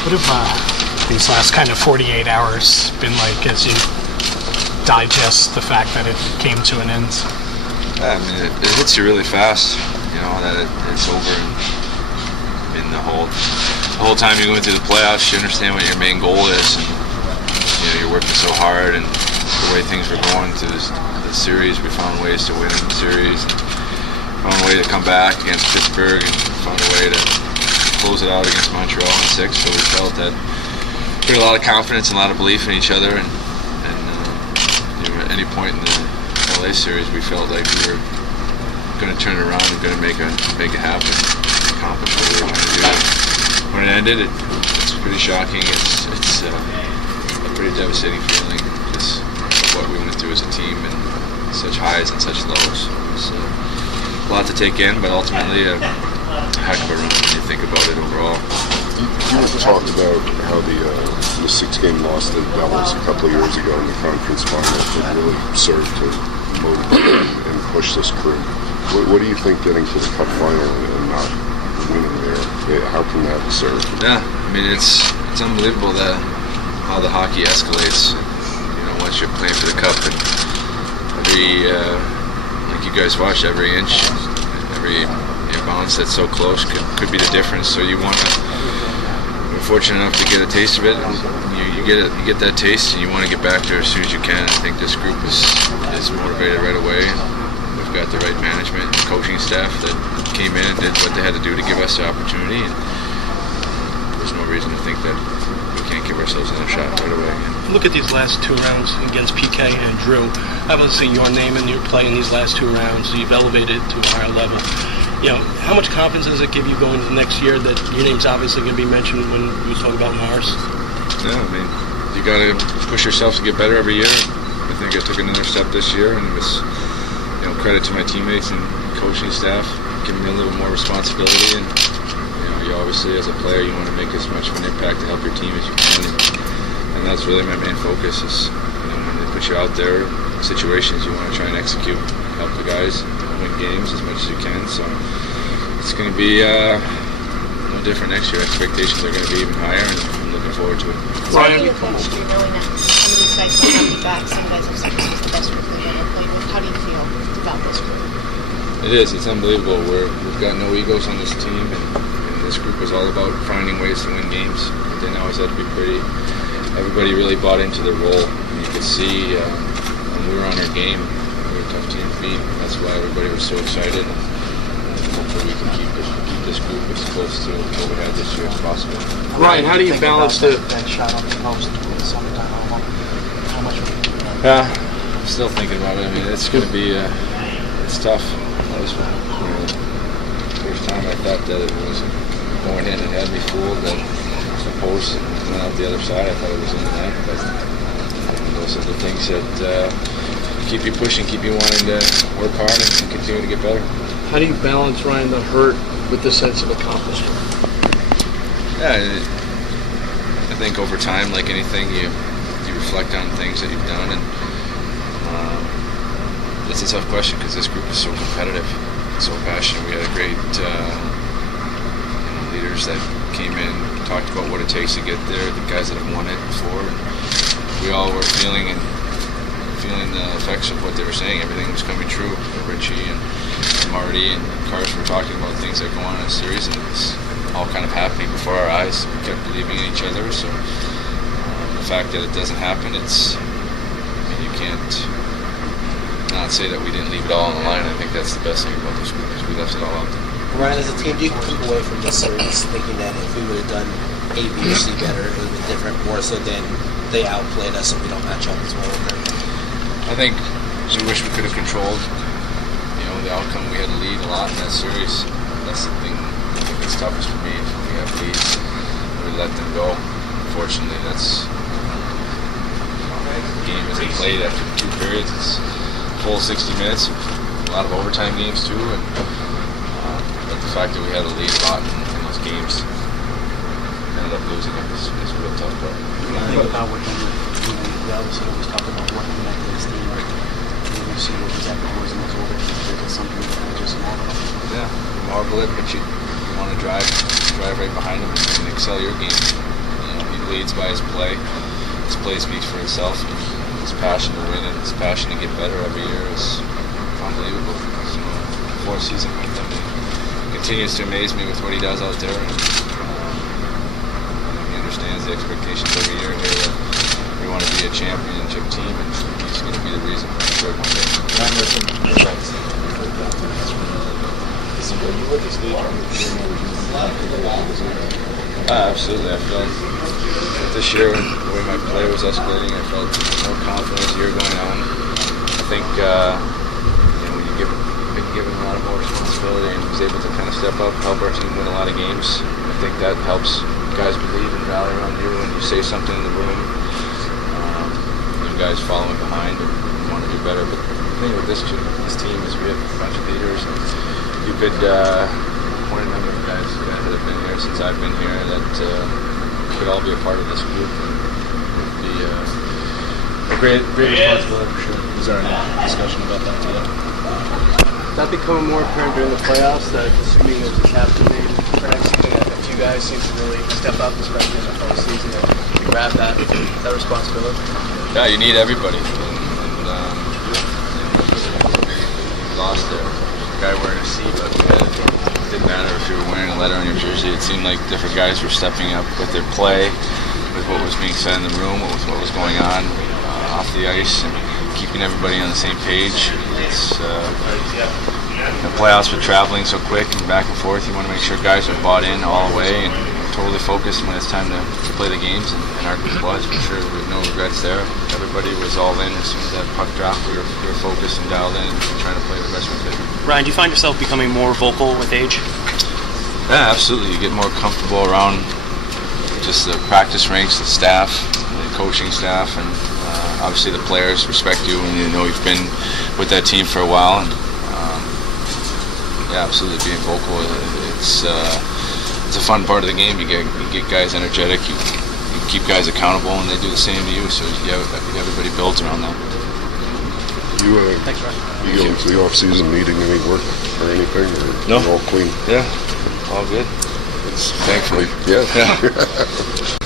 What have these last kind of 48 hours been like as you digest the fact that it came to an end? Yeah, I mean, it hits you really fast, that it's over. And the whole time you're going through the playoffs, you understand what your main goal is. And, you're working so hard, and the way things were going through the series, we found ways to win the series. Found a way to come back against Pittsburgh, and found a way to close it out against Montreal in 6. So we felt that we had a lot of confidence and a lot of belief in each other. And at any point in the LA series, we felt like we were going to turn it around and going to make it happen, accomplish what we were trying to do. When it ended, it's pretty shocking. It's a pretty devastating feeling, just what we went through as a team, and such highs and such lows. It's a lot to take in, but ultimately a heck of a run when you think about it overall. You talked about how the 6-game loss to the Devils a couple of years ago in the conference final had really served to motivate and push this crew. What do you think getting to the Cup final and not winning there? How can that serve? Yeah, I mean it's unbelievable how the hockey escalates. Once you're playing for the Cup, and every like you guys watch, every inch, every bounce that's so close could be the difference. So you want to. We're fortunate enough to get a taste of it. And you get that taste, and you want to get back there as soon as you can. I think this group is motivated right away. We've got the right management and coaching staff that came in and did what they had to do to give us the opportunity. And there's no reason to think that we can't give ourselves another shot right away again. Look at these last 2 rounds against PK and Drew. I haven't seen your name in your play in these last 2 rounds. You've elevated it to a higher level. How much confidence does it give you going into next year that your name's obviously going to be mentioned when we talk about Mars? Yeah, I mean, you got to push yourself to get better every year. I think I took another step this year, and it was, credit to my teammates and coaching staff, giving me a little more responsibility. And you obviously, as a player, you want to make as much of an impact to help your team as you can. And that's really my main focus is, when they put you out there in situations, you want to try and execute, help the guys win games as much as you can. So it's going to be no different next year. Expectations are going to be even higher, and I'm looking forward to it. So how do you approach it, knowing that some of these guys might not be back, some guys have said this is the best group they've ever played with? How do you feel about this group? It is. It's unbelievable. We've got no egos on this team, and this group was all about finding ways to win games. They always had to be pretty. Everybody really bought into their role. And you could see when we were on our game, we were a tough team to beat. That's why everybody was so excited. And hopefully we can keep this group as close to what we had this year as possible. Ryan, how do you balance that shot on the post in the summertime? How much? Yeah, I'm still thinking about it. I mean, it's going to be it's tough. That was the first time I thought that it was going in and had me fooled. That the post and went out the other side. I thought it was in the net, but those are the things that keep you pushing, keep you wanting to work hard and continue to get better. How do you balance, Ryan, the hurt with the sense of accomplishment? Yeah, I think over time, like anything, you reflect on things that you've done, and it's a tough question because this group is so competitive, so passionate. We had a great leaders that came in, talked about what it takes to get there, the guys that have won it before. We all were feeling the effects of what they were saying. Everything was coming true. Richie and Marty and Cars were talking about things that go on in a series, and it was all kind of happening before our eyes. We kept believing in each other, so the fact that it doesn't happen, you can't not say that we didn't leave it all on the line. I think that's the best thing about this group is we left it all out there. Ryan, as a team, do you come away from this series thinking that if we would have done A, B, or C better, it would have been different, more so than they outplayed us and we don't match up as well with them? I think we wish we could have controlled, the outcome. We had to lead a lot in that series. That's the thing I think that's toughest for me. We have leads, we let them go. Unfortunately, that's the game isn't played after 2 periods. It's full 60 minutes. A lot of overtime games too, and but the fact that we had to lead a lot in those games, ended up losing it is a real tough part. When you think about what we obviously always talk about what connected this team. You see what exactly was in those overtimes. Is something that just marvel? Yeah, you marvel it, but you want to drive right behind them and excel your game. leads by his play. His play speaks for itself. His passion to win and his passion to get better every year is unbelievable. So, 4th season with him, he continues to amaze me with what he does out there. And, he understands the expectations every year here that we want to be a championship team, and he's going to be the reason for sure one day. Absolutely. I felt this year, the way my play was escalating, I felt more confident as the year going on. I think when you been given a lot of more responsibility and was able to kind of step up, help our team win a lot of games, I think that helps guys believe and rally around you when you say something in the room. You guys following behind and want to do better. But the thing with this team is we have a bunch of leaders. And you could point a number of guys that have been here since I've been here that could all be a part of this group, and it would be a great responsibility for sure. Is there any discussion about that today? That becoming more apparent during the playoffs, that assuming as a captain maybe for next season, that a few guys seem to really step up, especially in the postseason, and grab that responsibility. Yeah, you need everybody. And you lost there. A guy wearing a C, but it didn't matter if you were wearing a letter on your jersey. It seemed like different guys were stepping up with their play, with what was being said in the room, with what was going on off the ice, and keeping everybody on the same page. It's the playoffs with traveling so quick and back and forth. You want to make sure guys are bought in all the way and totally focused when it's time to play the games, and our group was for sure. There were no regrets there. Everybody was all in as soon as that puck dropped. We were focused and dialed in and trying to play the best we could. Ryan, do you find yourself becoming more vocal with age? Yeah, absolutely. You get more comfortable around just the practice rinks, the staff, the coaching staff, and obviously the players respect you and you know you've been with that team for a while. And yeah, absolutely, being vocal, it's a fun part of the game. You get guys energetic, you keep guys accountable, and they do the same to you. So everybody builds around that. Thanks, Ryan. You go into the off-season meeting any work or anything? Or No. All clean? Yeah, all good. Thankfully, yeah.